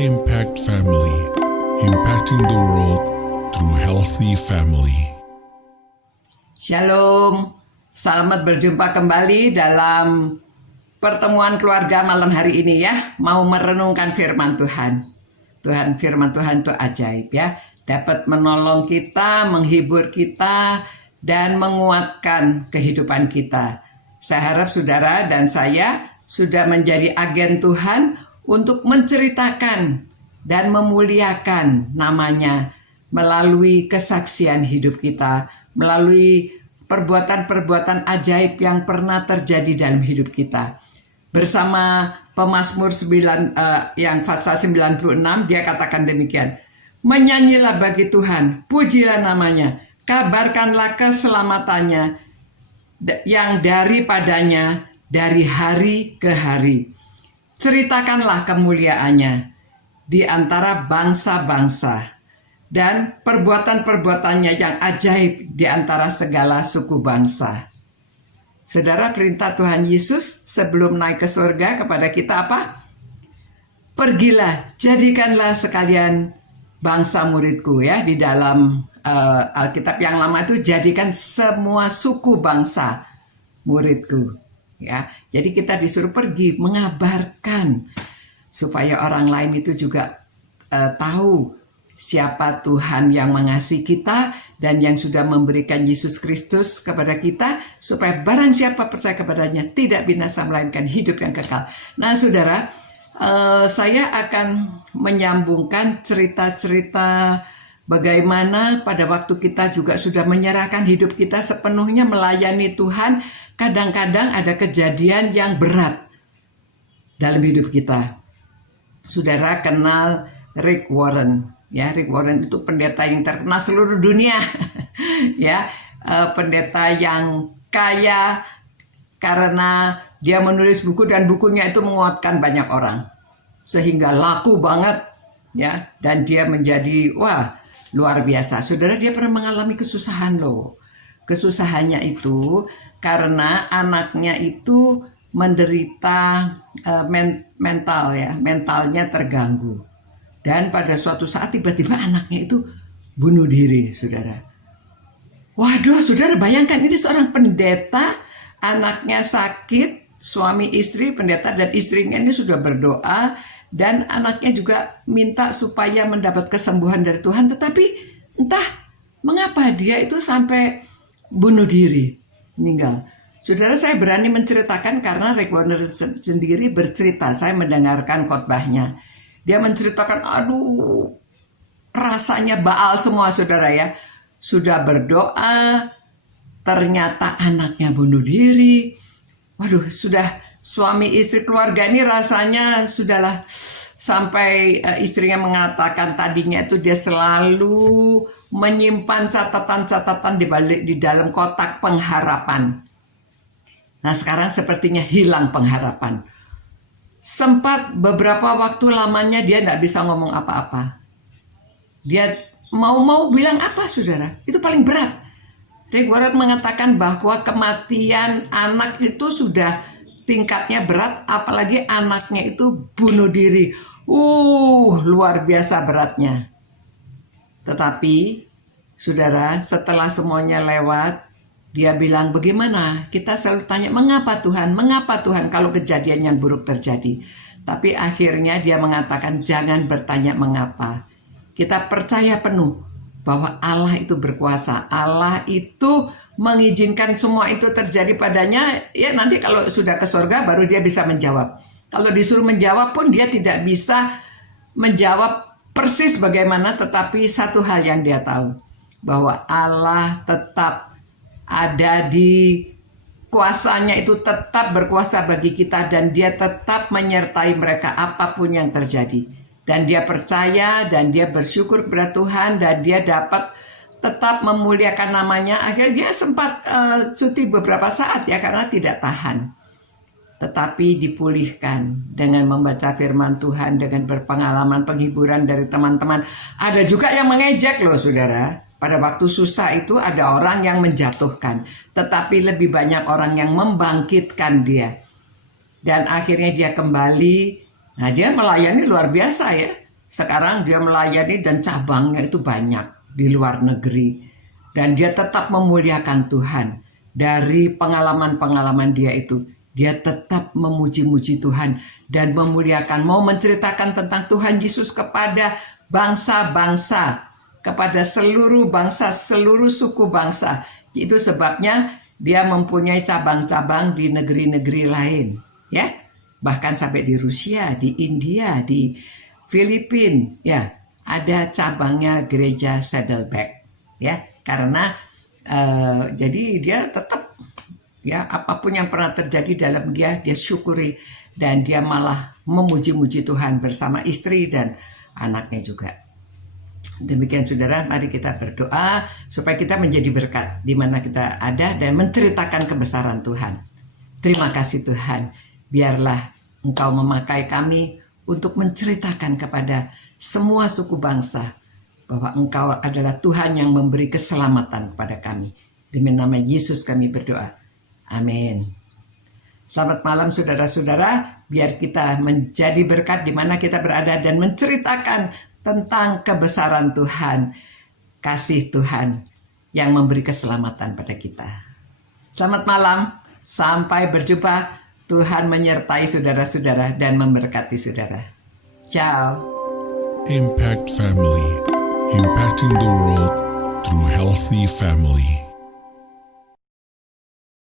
Impact Family, impacting the world through healthy family. Shalom, selamat berjumpa kembali dalam pertemuan keluarga malam hari ini ya. Mau merenungkan firman Tuhan. Firman Tuhan itu ajaib ya. Dapat menolong kita, menghibur kita, dan menguatkan kehidupan kita. Saya harap saudara dan saya sudah menjadi agen Tuhan untuk menceritakan dan memuliakan namanya melalui kesaksian hidup kita, melalui perbuatan-perbuatan ajaib yang pernah terjadi dalam hidup kita. Bersama pemazmur 9 yang pasal 96 dia katakan demikian. Menyanyilah bagi Tuhan, pujilah namanya, kabarkanlah keselamatannya yang daripadanya dari hari ke hari. Ceritakanlah kemuliaannya di antara bangsa-bangsa dan perbuatan-perbuatannya yang ajaib di antara segala suku bangsa. Saudara, perintah Tuhan Yesus sebelum naik ke surga kepada kita apa? Pergilah, jadikanlah sekalian bangsa muridku ya. Di dalam Alkitab yang lama itu jadikan semua suku bangsa muridku. Ya, jadi kita disuruh pergi mengabarkan supaya orang lain itu juga tahu siapa Tuhan yang mengasihi kita dan yang sudah memberikan Yesus Kristus kepada kita supaya barang siapa percaya kepadanya tidak binasa melainkan hidup yang kekal. Nah, saudara, saya akan menyambungkan cerita-cerita bagaimana pada waktu kita juga sudah menyerahkan hidup kita sepenuhnya melayani Tuhan. Kadang-kadang ada kejadian yang berat dalam hidup kita. Saudara kenal Rick Warren, ya. Rick Warren itu pendeta yang terkenal seluruh dunia, ya. Pendeta yang kaya karena dia menulis buku dan bukunya itu menguatkan banyak orang, sehingga laku banget, ya. Dan dia menjadi luar biasa. Saudara, dia pernah mengalami kesusahan loh. Kesusahannya itu karena anaknya itu menderita mentalnya terganggu. Dan pada suatu saat tiba-tiba anaknya itu bunuh diri, saudara. Waduh, saudara, bayangkan ini seorang pendeta, anaknya sakit, suami istri pendeta dan istrinya ini sudah berdoa dan anaknya juga minta supaya mendapat kesembuhan dari Tuhan, tetapi entah mengapa dia itu sampai bunuh diri, meninggal. Saudara, saya berani menceritakan karena Rick Warren sendiri bercerita. Saya mendengarkan khotbahnya. Dia menceritakan, rasanya baal semua, saudara ya. Sudah berdoa, ternyata anaknya bunuh diri. Waduh, sudah suami istri keluarga ini rasanya sudahlah sampai istrinya mengatakan tadinya itu dia selalu menyimpan catatan-catatan di dalam kotak pengharapan. Nah, sekarang sepertinya hilang pengharapan. Sempat beberapa waktu lamanya dia tidak bisa ngomong apa-apa. Dia mau bilang apa, saudara? Itu paling berat. Rick Warren mengatakan bahwa kematian anak itu sudah tingkatnya berat, apalagi anaknya itu bunuh diri. Luar biasa beratnya. Tetapi, saudara, setelah semuanya lewat, dia bilang, bagaimana? Kita selalu tanya, mengapa Tuhan? Mengapa Tuhan kalau kejadian yang buruk terjadi? Tapi akhirnya dia mengatakan, jangan bertanya mengapa. Kita percaya penuh bahwa Allah itu berkuasa. Allah itu mengizinkan semua itu terjadi padanya. Ya, nanti kalau sudah ke surga baru dia bisa menjawab. Kalau disuruh menjawab pun dia tidak bisa menjawab persis bagaimana, tetapi satu hal yang dia tahu, bahwa Allah tetap ada di kuasanya, itu tetap berkuasa bagi kita dan dia tetap menyertai mereka apapun yang terjadi. Dan dia percaya dan dia bersyukur kepada Tuhan dan dia dapat tetap memuliakan namanya. Akhirnya dia sempat cuti beberapa saat ya karena tidak tahan. Tetapi dipulihkan dengan membaca firman Tuhan, dengan berpengalaman penghiburan dari teman-teman. Ada juga yang mengejek loh, saudara. Pada waktu susah itu ada orang yang menjatuhkan, tetapi lebih banyak orang yang membangkitkan dia. Dan akhirnya dia kembali. Nah, dia melayani luar biasa ya. sekarang dia melayani dan cabangnya itu banyak di luar negeri. Dan dia tetap memuliakan Tuhan. Dari pengalaman-pengalaman dia itu, dia tetap memuji-muji Tuhan dan memuliakan, mau menceritakan tentang Tuhan Yesus kepada bangsa-bangsa, kepada seluruh bangsa, seluruh suku bangsa. Itu sebabnya dia mempunyai cabang-cabang di negeri-negeri lain, ya. Bahkan sampai di Rusia, di India, di Filipina, ya, ada cabangnya gereja Saddleback, ya. Karena jadi dia tetap, ya, apapun yang pernah terjadi dalam dia syukuri, dan dia malah memuji-muji Tuhan bersama istri dan anaknya juga. Demikian saudara, mari kita berdoa supaya kita menjadi berkat di mana kita ada dan menceritakan kebesaran Tuhan. Terima kasih Tuhan, biarlah Engkau memakai kami untuk menceritakan kepada semua suku bangsa bahwa Engkau adalah Tuhan yang memberi keselamatan kepada kami. Demi nama Yesus kami berdoa. Amin. Selamat malam saudara-saudara, biar kita menjadi berkat di mana kita berada dan menceritakan tentang kebesaran Tuhan, kasih Tuhan yang memberi keselamatan pada kita. Selamat malam, sampai berjumpa. Tuhan menyertai saudara-saudara dan memberkati saudara. Ciao. Impact Family, impacting the world through healthy family.